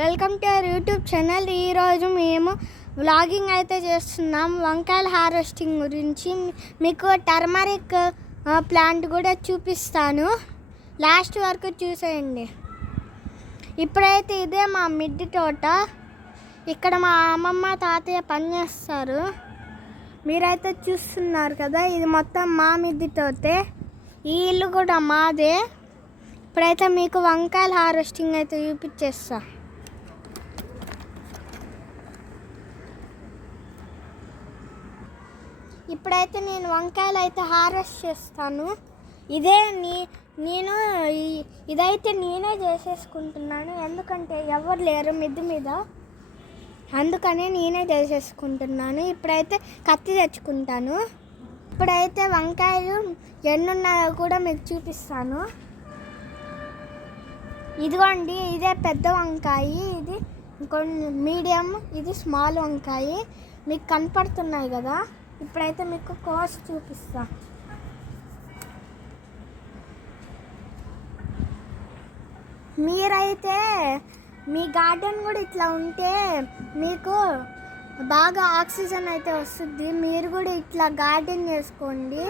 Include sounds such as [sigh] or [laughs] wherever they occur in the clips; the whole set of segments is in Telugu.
Welcome to our YouTube channel. ఈరోజు మేము వ్లాగింగ్ అయితే చేస్తున్నాం. వంకాయల హార్వెస్టింగ్ గురించి మీకు టర్మరిక్ ప్లాంట్ కూడా చూపిస్తాను. లాస్ట్ వరకు చూసేయండి. ఇప్పుడైతే ఇదే మా మిడ్డి తోట. ఇక్కడ మా అమ్మమ్మ తాతయ్య పనిచేస్తారు మీరైతే చూస్తున్నారు కదా ఇది మొత్తం మా మిద్ది తోటే. ఈ ఇల్లు కూడా మాదే. ఇప్పుడైతే మీకు వంకాయల హార్వెస్టింగ్ అయితే చూపించేస్తాను ఇప్పుడైతే నేను వంకాయలు అయితే హార్వెస్ట్ చేస్తాను. ఇదే నీ నేను ఇదైతే నేనే చేసేసుకుంటున్నాను. ఎందుకంటే ఎవరు లేరు మిద్ది మీద. అందుకనే నేనే చేసేసుకుంటున్నాను. ఇప్పుడైతే కత్తి తెచ్చుకుంటాను. ఇప్పుడైతే వంకాయలు ఎన్నున్నాయో కూడా మీకు చూపిస్తాను. ఇదిగోండి ఇదే పెద్ద వంకాయ. ఇది కొన్ని మీడియం ఇది స్మాల్ వంకాయ. మీకు కనపడుతున్నాయి కదా? ఇప్పుడైతే మీకు కాస్ట్ చూపిస్తా. మీరైతే మీ గార్డెన్ కూడా ఇట్లా ఉంటే మీకు బాగా ఆక్సిజన్ అయితే వస్తుంది. మీరు కూడా ఇట్లా గార్డెన్ చేసుకోండి.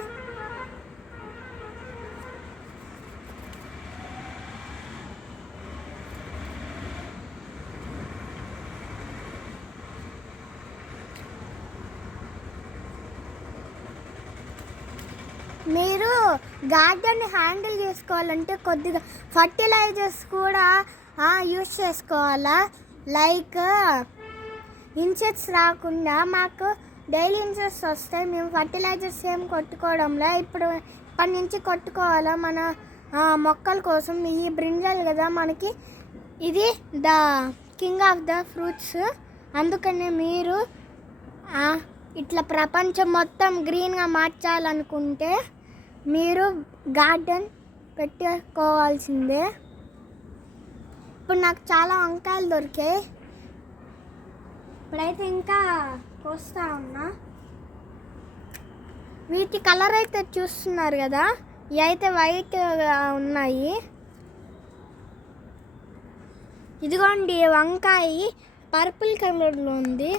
గార్డెన్ని గార్డెన్ హ్యాండిల్ చేసుకోవాలంటే కొద్దిగా ఫర్టిలైజర్స్ కూడా యూస్ చేసుకోవాలా? లైక్ ఇన్సెక్ట్స్ రాకుండా మాకు డైలీ ఇన్సెక్ట్స్ వస్తాయి. మేము ఫర్టిలైజర్స్ ఏం కొట్టుకోవడంలో. ఇప్పుడు ఇప్పటి నుంచి కొట్టుకోవాలా మన మొక్కల కోసం. ఈ బ్రింజాలు కదా మనకి. ఇది the king of the fruits. అందుకనే మీరు ఇట్లా ప్రపంచం మొత్తం గ్రీన్గా మార్చాలనుకుంటే మీరు గార్డెన్ పెట్టుకోవాల్సిందే ఇప్పుడు నాకు చాలా వంకాయలు దొరికాయి. ఇప్పుడైతే ఇంకా కోస్తా ఉన్నా. వీటి కలర్ అయితే చూస్తున్నారు కదా? ఇవి అయితే వైట్ ఉన్నాయి. ఇదిగోండి వంకాయ పర్పుల్ కలర్లో ఉంది.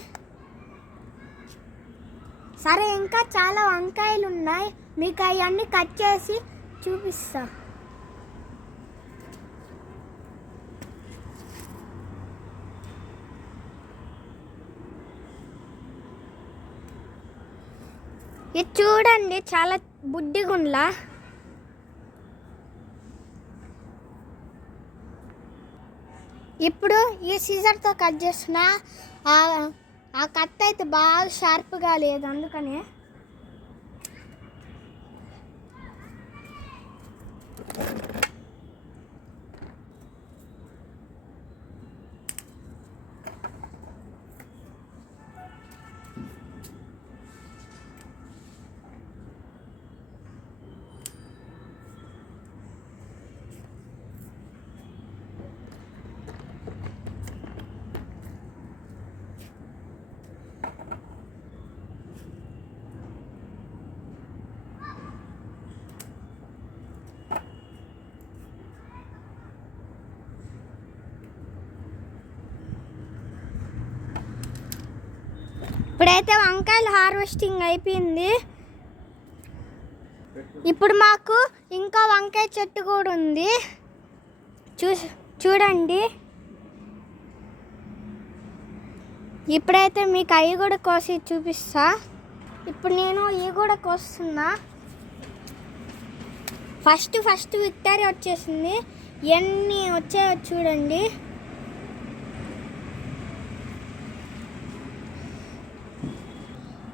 సరే ఇంకా చాలా వంకాయలు ఉన్నాయి. మీకు అవన్నీ కట్ చేసి చూపిస్తా. ఇది చూడండి చాలా బుడ్డిగుండ్లా ఇప్పుడు ఈ సీజర్తో కట్ చేసిన ఆ- ఆ కట్ అయితే బాగా షార్ప్గా లేదు అందుకనే. ఇప్పుడైతే వంకాయలు హార్వెస్టింగ్ అయిపోయింది. ఇప్పుడు మాకు ఇంకా వంకాయ చెట్టు కూడా ఉంది. చూ చూడండి. ఇప్పుడైతే మీకు అవి కూడా కోసి చూపిస్తా. ఇప్పుడు నేను ఇవి కూడా కోస్తున్నా. ఫస్ట్ ఫస్ట్ విక్టరీ వచ్చేసింది. ఎన్ని వచ్చాయో చూడండి.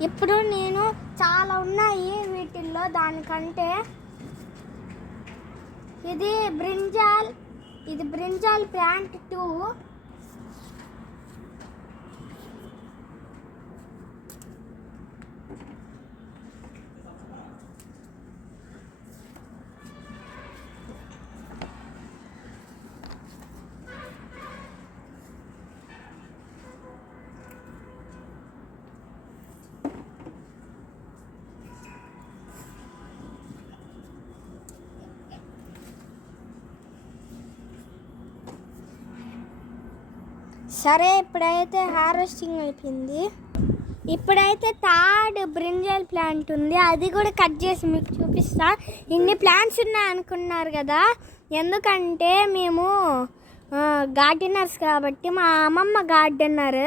ఇప్పుడు నేను చాలా ఉన్నాయి వీటిల్లో దానికంటే. ఇది బ్రింజాల్ ఇది బ్రింజాల్ ప్యాంట్ టూ. సరే ఇప్పుడైతే హార్వెస్టింగ్ అయిపోయింది. ఇప్పుడైతే థర్డ్ బ్రింజల్ ప్లాంట్ ఉంది. అది కూడా కట్ చేసి మీకు చూపిస్తా. ఇన్ని ప్లాంట్స్ ఉన్నాయి అనుకున్నారు కదా. ఎందుకంటే మేము గార్డెనర్స్ కాబట్టి మా అమ్మమ్మ గార్డెనర్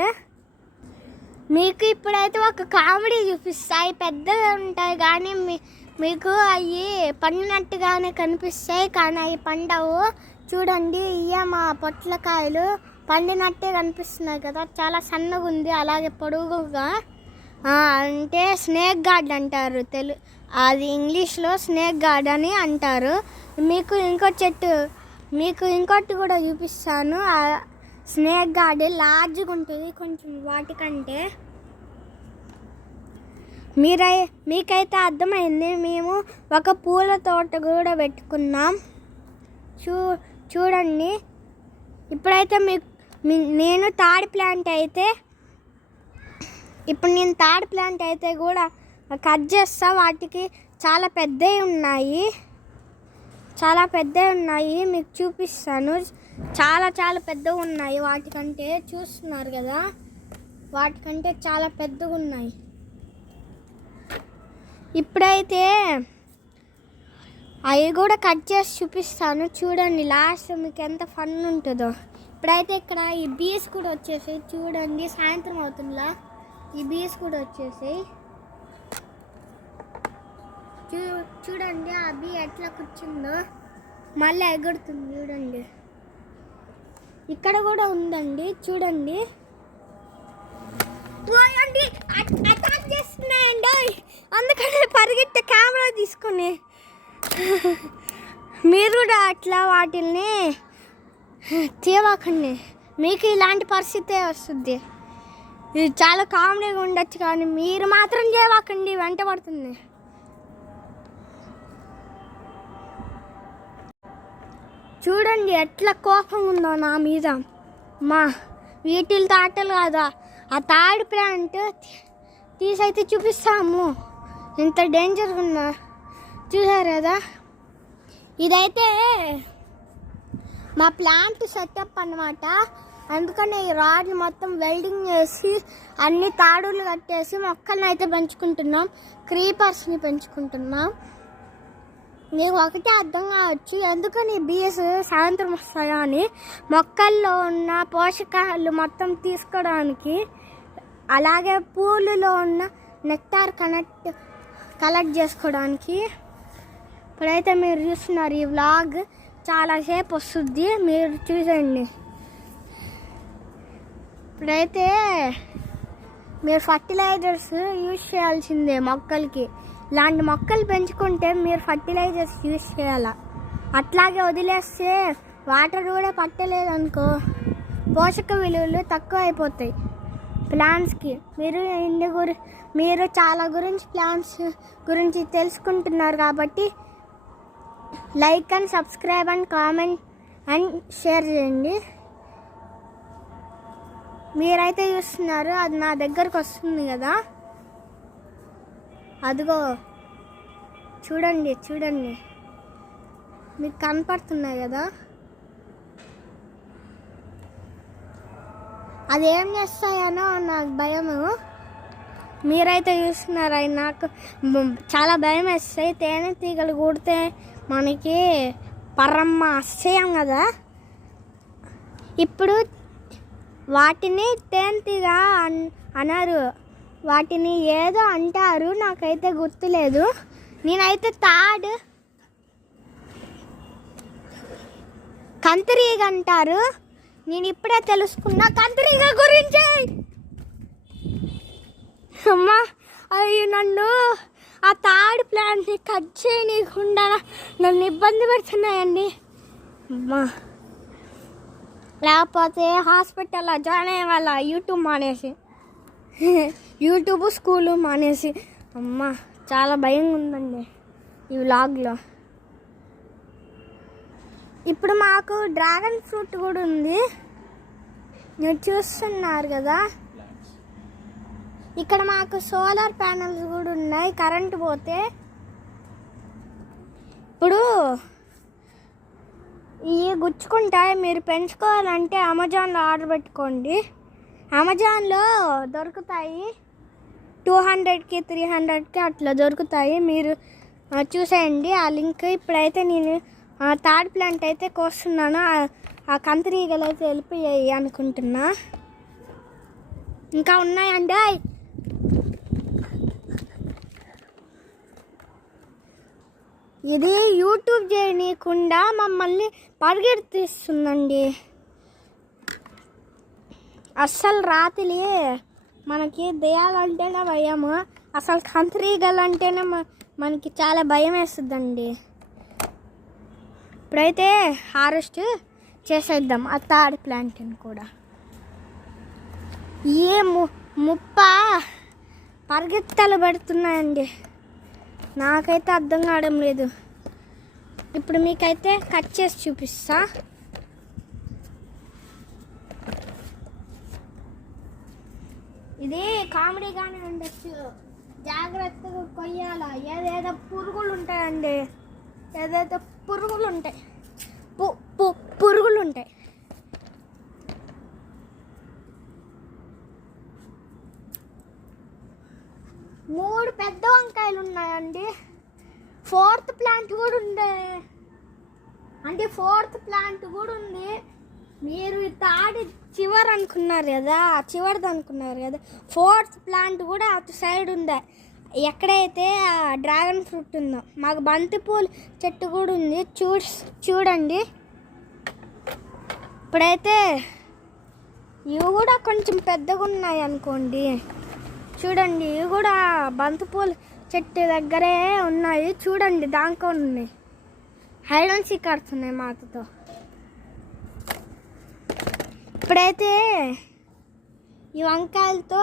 మీకు ఇప్పుడైతే ఒక కామెడీ చూపిస్తాయి పెద్దగా ఉంటాయి కానీ మీ మీకు అవి పండినట్టుగానే కనిపిస్తాయి. కానీ అవి పండవు. చూడండి ఇయ్య మా పొట్లకాయలు. పండినట్టే కనిపిస్తున్నాయి కదా. చాలా సన్నగా ఉంది అలాగే పొడుగుగా. అంటే స్నేక్ గార్డ్ అంటారు తెలు అది ఇంగ్లీష్లో స్నేక్ గార్డ్ అని అంటారు. మీకు ఇంకో చెట్టు మీకు ఇంకోటి కూడా చూపిస్తాను. స్నేక్ గార్డ్ లార్జ్గా ఉంటుంది కొంచెం వాటికంటే. మీరై మీకైతే అర్థమైంది మేము ఒక పూల తోట కూడా పెట్టుకున్నాం. చూ చూడండి. ఇప్పుడైతే మీకు నేను థర్డ్ ప్లాంట్ అయితే ఇప్పుడు నేను థర్డ్ ప్లాంట్ అయితే కూడా కట్ చేస్తా. వాటికి చాలా పెద్దవి ఉన్నాయి. చాలా పెద్దవి ఉన్నాయి. మీకు చూపిస్తాను. చాలా చాలా పెద్దగా ఉన్నాయి. వాటికంటే చూస్తున్నారు కదా. వాటికంటే చాలా పెద్దగా ఉన్నాయి. ఇప్పుడైతే అవి కూడా కట్ చేసి చూపిస్తాను. చూడండి లాస్ట్ మీకు ఎంత ఫన్ ఉంటుందో. ఇప్పుడైతే ఇక్కడ ఈ బీస్ కూడా వచ్చేసి చూడండి సాయంత్రం అవుతుందిలా. ఈ బీస్ కూడా వచ్చేసి చూ చూడండి ఆ బీ ఎట్లా కూర్చుందో. మళ్ళీ ఎగురుతుంది చూడండి. ఇక్కడ కూడా ఉందండి చూడండి. పోయండి అట్- అటాక్ చేస్తున్నాయండి. అందుకనే అందుకని పరిగెత్తే కెమెరా తీసుకుని. [laughs] మీరు కూడా అట్లా వాటిల్ని తీయవాకండి మీకు ఇలాంటి పరిస్థితే వస్తుంది. ఇది చాలా కామెడీగా ఉండొచ్చు కానీ మీరు మాత్రం చేయవాకండి వెంట పడుతుంది. చూడండి ఎట్లా కోపం ఉందో నా మీద. మా వీటిల్ తాటలు కాదా? ఆ తాడు ప్లాంట్ తీసైతే చూపిస్తాము. ఎంత డేంజర్గా ఉన్నా. చూసారు కదా? ఇదైతే మా ప్లాంట్ సెటప్ అనమాట అందుకని ఈ రాడ్లు మొత్తం వెల్డింగ్ చేసి అన్ని తాడులు కట్టేసి మొక్కల్ని అయితే పెంచుకుంటున్నాం. క్రీపర్స్ని పెంచుకుంటున్నాం. నీకు ఒకటే అర్థం కావచ్చు. ఎందుకని బిఎస్ సాయంత్రం వస్తాయా అని? మొక్కల్లో ఉన్న పోషకాలు మొత్తం తీసుకోవడానికి అలాగే పూలలో ఉన్న నెక్టార్ కనెక్ట్ కలెక్ట్ చేసుకోవడానికి. ఇప్పుడైతే మీరు చూస్తున్నారు ఈ వ్లాగ్ చాలాసేపు వస్తుంది మీరు చూసండి ఇప్పుడైతే మీరు ఫర్టిలైజర్స్ యూజ్ చేయాల్సిందే మొక్కలకి. ఇలాంటి మొక్కలు పెంచుకుంటే మీరు ఫర్టిలైజర్స్ యూజ్ చేయాల. అట్లాగే వదిలేస్తే వాటర్ కూడా పట్టలేదనుకో పోషక విలువలు తక్కువ అయిపోతాయి ప్లాంట్స్కి మీరు ఇంటి గురి మీరు చాలా గురించి ప్లాంట్స్ గురించి తెలుసుకుంటున్నారు కాబట్టి like and subscribe and comment and share చేయండి. మీరైతే చూస్తున్నారు అది నా దగ్గరకు వస్తుంది కదా. అదిగో చూడండి చూడండి. మీకు కనపడుతున్నాయి కదా. అది ఏం చేస్తాయనో నాకు భయము మీరైతే చూస్తున్నారు అవి నాకు చాలా భయం వేస్తాయి. తేనె తీగలు కుడితే మనకి పరమ్మ అసహ్యం కదా. ఇప్పుడు వాటిని తేంతిగా అన్ అనరు. వాటిని ఏదో అంటారు నాకైతే గుర్తులేదు. నేనైతే తాడ్ కంత్రీగ అంటారు. నేను ఇప్పుడే తెలుసుకున్నా కంత్రీగ గురించి. అమ్మా అయ్యి నన్ను ఆ తాడు ప్లాంట్ని కట్ చేయనీయకుండా నన్ను ఇబ్బంది పెడుతున్నాయండి. అమ్మా. లేకపోతే హాస్పిటల్లో జాయిన్ అయ్యే వాళ్ళ యూట్యూబ్ మానేసి యూట్యూబ్ స్కూలు మానేసి అమ్మ చాలా భయంగా ఉందండి ఈ వ్లాగ్లో. ఇప్పుడు మాకు డ్రాగన్ ఫ్రూట్ కూడా ఉంది. మీరు చూస్తున్నారు కదా. ఇక్కడ మాకు సోలార్ ప్యానల్స్ కూడా ఉన్నాయి. కరెంట్ పోతే ఇప్పుడు ఇవి గుచ్చుకుంటాయి. మీరు పెంచుకోవాలంటే అమెజాన్లో ఆర్డర్ పెట్టుకోండి. అమెజాన్లో దొరుకుతాయి టూ హండ్రెడ్కి త్రీ హండ్రెడ్కి అట్లా దొరుకుతాయి. మీరు చూసేయండి. ఆ లింక్ ఇప్పుడైతే నేను థర్డ్ ప్లాంట్ అయితే కోస్తున్నాను. ఆ- కంత్రీగలు అయితే వెళ్ళిపోయాయి అనుకుంటున్నా. ఇంకా ఉన్నాయండి. ఇది యూట్యూబ్ చేయనీయకుండా మమ్మల్ని పరిగెత్తిస్తుందండి. అస్సలు రాత్రి మనకి దెయ్యాలంటేనే భయము అసలు కంత్రీగలంటేనే మ- మనకి చాలా భయం వేస్తుందండి ఇప్పుడైతే హారెస్ట్ చేసేద్దాం ఆ థర్డ్ ప్లాంట్ని కూడా. ఏ ము ముప్ప పరిగెత్తలు పెడుతున్నాయండి. నాకైతే అర్థం కావడం లేదు. ఇప్పుడు మీకైతే కట్ చేసి చూపిస్తా. ఇది కామెడీగానే ఉండొచ్చు. జాగ్రత్తగా కొయ్యాల? ఏదేదో పురుగులు ఉంటాయండి ఏదైతే పురుగులు ఉంటాయి పు పు- పురుగులు ఉంటాయి మూడు పెద్ద వంకాయలు ఉన్నాయండి. ఫోర్త్ ప్లాంట్ కూడా ఉంది. అంటే ఫోర్త్ ప్లాంట్ కూడా ఉంది. మీరు తాడి చివరి అనుకున్నారు కదా చివరిది అనుకున్నారు కదా ఫోర్త్ ప్లాంట్ కూడా అటు సైడ్ ఉంది? ఎక్కడైతే డ్రాగన్ ఫ్రూట్ ఉందో మాకు బంతిపూల చెట్టు కూడా ఉంది. చూ చూడండి. ఇప్పుడైతే ఇవి కూడా కొంచెం పెద్దగా ఉన్నాయి అనుకోండి. చూడండి ఇవి కూడా బంతిపూలు చెట్టు దగ్గరే ఉన్నాయి. చూడండి దాంట్లో ఉన్నాయి. హైడ్ అండ్ మాతతో. ఇప్పుడైతే ఈ వంకాయలతో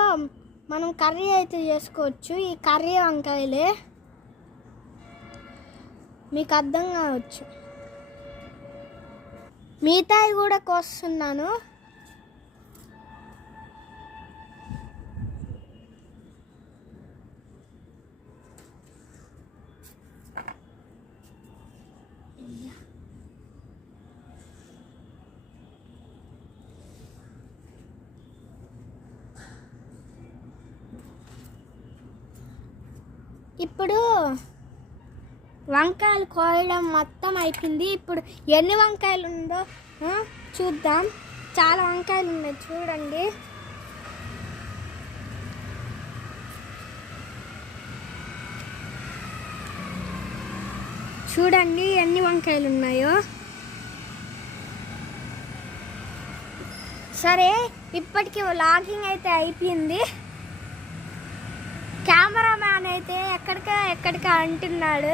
మనం కర్రీ అయితే చేసుకోవచ్చు. ఈ కర్రీ వంకాయలే మీకు అర్థం కావచ్చు. మిగతాయి కూడా కోస్తున్నాను. ఇప్పుడు వంకాయలు కోయడం మొత్తం అయిపోయింది. ఇప్పుడు ఎన్ని వంకాయలు ఉందో చూద్దాం. చాలా వంకాయలు ఉన్నాయి చూడండి. చూడండి ఎన్ని వంకాయలు ఉన్నాయో. సరే ఇప్పటికి లాగింగ్ అయితే అయిపోయింది. కెమెరామ్యాన్ అయితే ఎక్కడికే ఎక్కడికే అంటున్నాడు.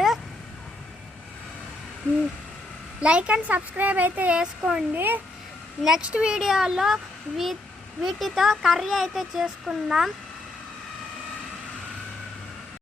లైక్ అండ్ సబ్స్క్రైబ్ అయితే చేసుకోండి. నెక్స్ట్ వీడియోలో వీ వీటితో కర్రీ అయితే చేసుకుందాం.